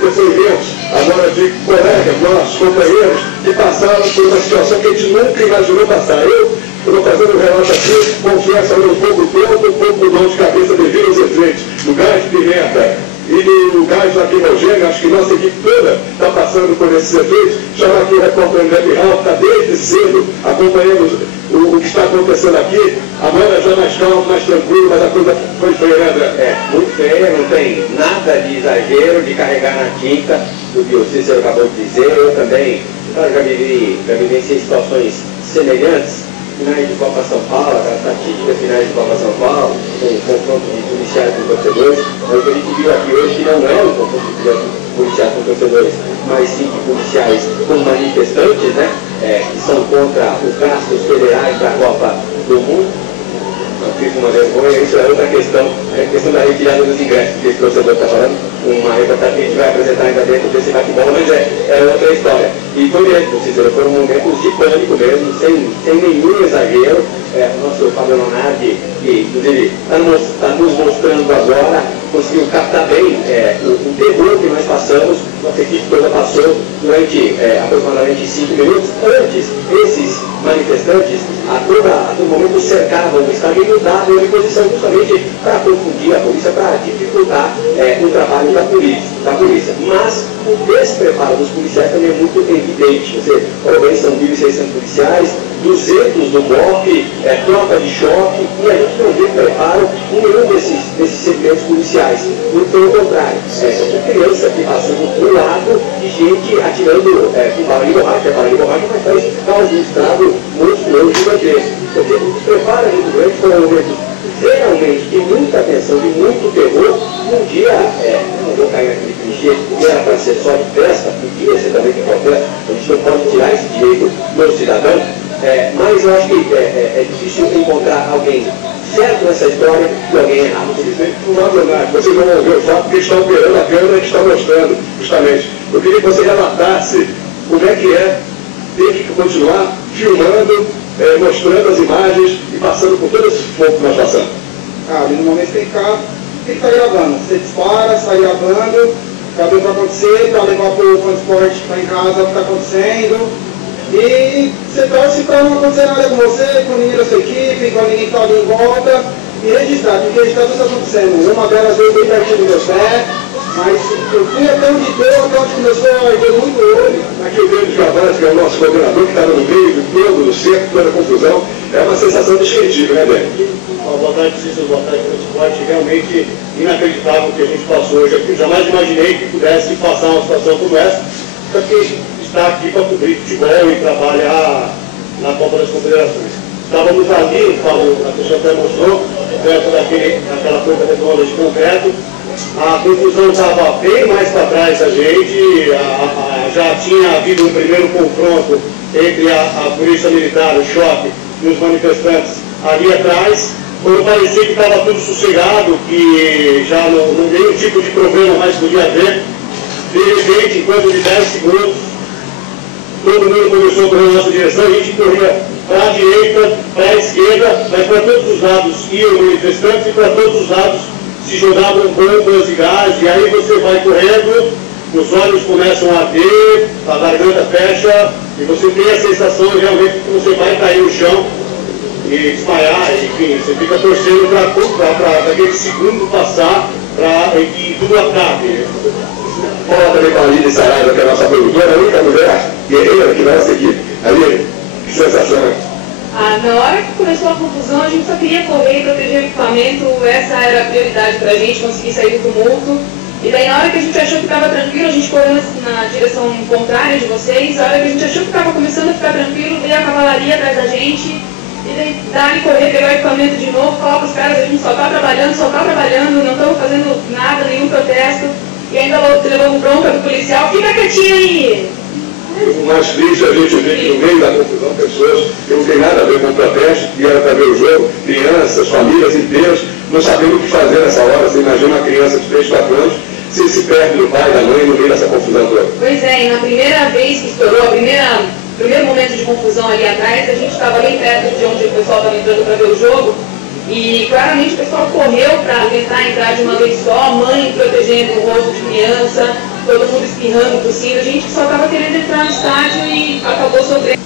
depoimentos agora de colegas nossos, companheiros, que passaram por uma situação que a gente nunca imaginou passar. Eu estou fazendo um relato aqui, confesso, há um pouco tempo, um pouco dor de cabeça devido aos efeitos do gás de pimenta e do gás lacrimogêneo. Acho que nossa equipe toda está passando por esses efeitos. Chamar aqui o repórter André Pirral, que está desde cedo acompanhando o que está acontecendo aqui. Amanhã já mais calmo, mais tranquilo, mas a coisa foi feia, né, André? Muito feia, não tem nada de exagero, de carregar na tinta, do que o Cícero acabou de dizer. Eu também já vivenciei situações semelhantes. Finais de Copa São Paulo, aquelas fatídicas finais de Copa São Paulo, com confronto de policiais com torcedores. Mas o que a gente viu aqui hoje que não é um confronto de policiais com torcedores, mas sim de policiais com manifestantes, né? Que são contra os gastos federais da Copa do Mundo. Não fica uma vergonha, isso é outra questão, a questão da retirada dos ingressos, que esse torcedor está falando, uma reportagem que a gente vai apresentar ainda dentro desse bate-bola, mas é outra história. E foi mesmo, Cícero, foram momentos de pânico mesmo, sem nenhum exagero. O nosso Fábio Lonardi, que inclusive está nos mostrando agora, conseguiu captar bem o terror que nós passamos. Nossa equipe toda passou durante aproximadamente 5 minutos. Antes, esses manifestantes a todo momento cercavam o estádio e mudavam de posição justamente para confundir a polícia, para dificultar o trabalho da polícia. Mas o despreparo dos policiais também é muito evidente. Você olha bem, são 1.600 policiais, 200 do BOP, tropa de choque, e a gente não vê preparo em nenhum desses segmentos policiais. Muito pelo contrário, são crianças que passam do lado de gente atirando com bala de borracha, mas faz causa de estrago monstruoso gigantesco. Porque o despreparo é muito grande, foram momentos realmente de muita tensão, de muito terror. Um dia, não vou cair naquele clichê, que era para ser só de festa, podia ser também de qualquer, a gente não pode tirar esse direito do cidadão. Mas eu acho que é difícil encontrar alguém certo nessa história e alguém errado. Não, Leonardo, vocês vão ouvir o fato que está operando a câmera que está mostrando, justamente. Eu queria que você relatasse como é que ter que continuar filmando, mostrando as imagens e passando por todo esse fogo que nós passamos. Ali no momento tem que estar gravando. Você dispara, sai gravando, para ver o que vai acontecer, para levar para o transporte que está em casa o que está acontecendo. E você torce para não acontecer nada com você, com ninguém da sua equipe, com ninguém que está ali em volta, e registrar, porque registrar tudo está acontecendo. Uma delas veio bem pertinho do meu pé, mas eu fui até onde deu, até onde começou a arder muito o olho. Aqui o David Cavaz, que é o nosso coordenador, que estava no meio de todo, no centro, toda a confusão, é uma sensação descritível, né, David? Boa tarde, Cícero, boa tarde, Transporte. Realmente inacreditável o que a gente passou hoje aqui. Jamais imaginei que pudesse passar uma situação como essa, porque está aqui para cobrir futebol e trabalhar na Copa das Confederações. Estávamos ali, a pessoa até mostrou, perto daquela coisa redonda de concreto. A confusão estava bem mais para trás da gente, já tinha havido um primeiro confronto entre a polícia militar, o choque, e os manifestantes ali atrás. Quando parecia que estava tudo sossegado, que já não nenhum tipo de problema mais podia haver, de repente, em coisa de 10 segundos, todo mundo começou a correr na nossa direção, a gente corria para a direita, para a esquerda, mas para todos os lados iam manifestantes e para todos os lados se jogavam bombas de gás, e aí você vai correndo, os olhos começam a arder, a garganta fecha, e você tem a sensação realmente que você vai cair no chão e desmaiar, enfim, você fica torcendo para aquele segundo passar, para que tudo acabe. Fala também com a Lídia Saraiva, que é a nossa produtora, a única mulher guerreira que nossa equipe. Ali, que sensação. Na hora que começou a confusão, a gente só queria correr e proteger o equipamento, essa era a prioridade para a gente, conseguir sair do tumulto. E daí, na hora que a gente achou que estava tranquilo, a gente correu na direção contrária de vocês. Na hora que a gente achou que estava começando a ficar tranquilo, veio a cavalaria atrás da gente. E daí, dali correr, pegar o equipamento de novo, falar para os caras, a gente só está trabalhando, não estamos fazendo nada, nenhum protesto. E ainda levamos bronca do policial, fica quietinho aí! O mais triste é a gente ver que no meio da confusão pessoas que não tem nada a ver com o protesto, que era para ver o jogo, crianças, famílias inteiras, não sabendo o que fazer nessa hora. Você imagina uma criança de 3, 4 anos, se perde do pai, da mãe, no meio dessa confusão toda. Pois é, e na primeira vez que estourou, primeiro momento de confusão ali atrás, a gente estava bem perto de onde o pessoal estava entrando para ver o jogo, e claramente o pessoal correu para tentar entrar de uma vez só, mãe protegendo o rosto de criança, todo mundo espirrando, tossindo, a gente só estava querendo entrar no estádio e acabou sofrendo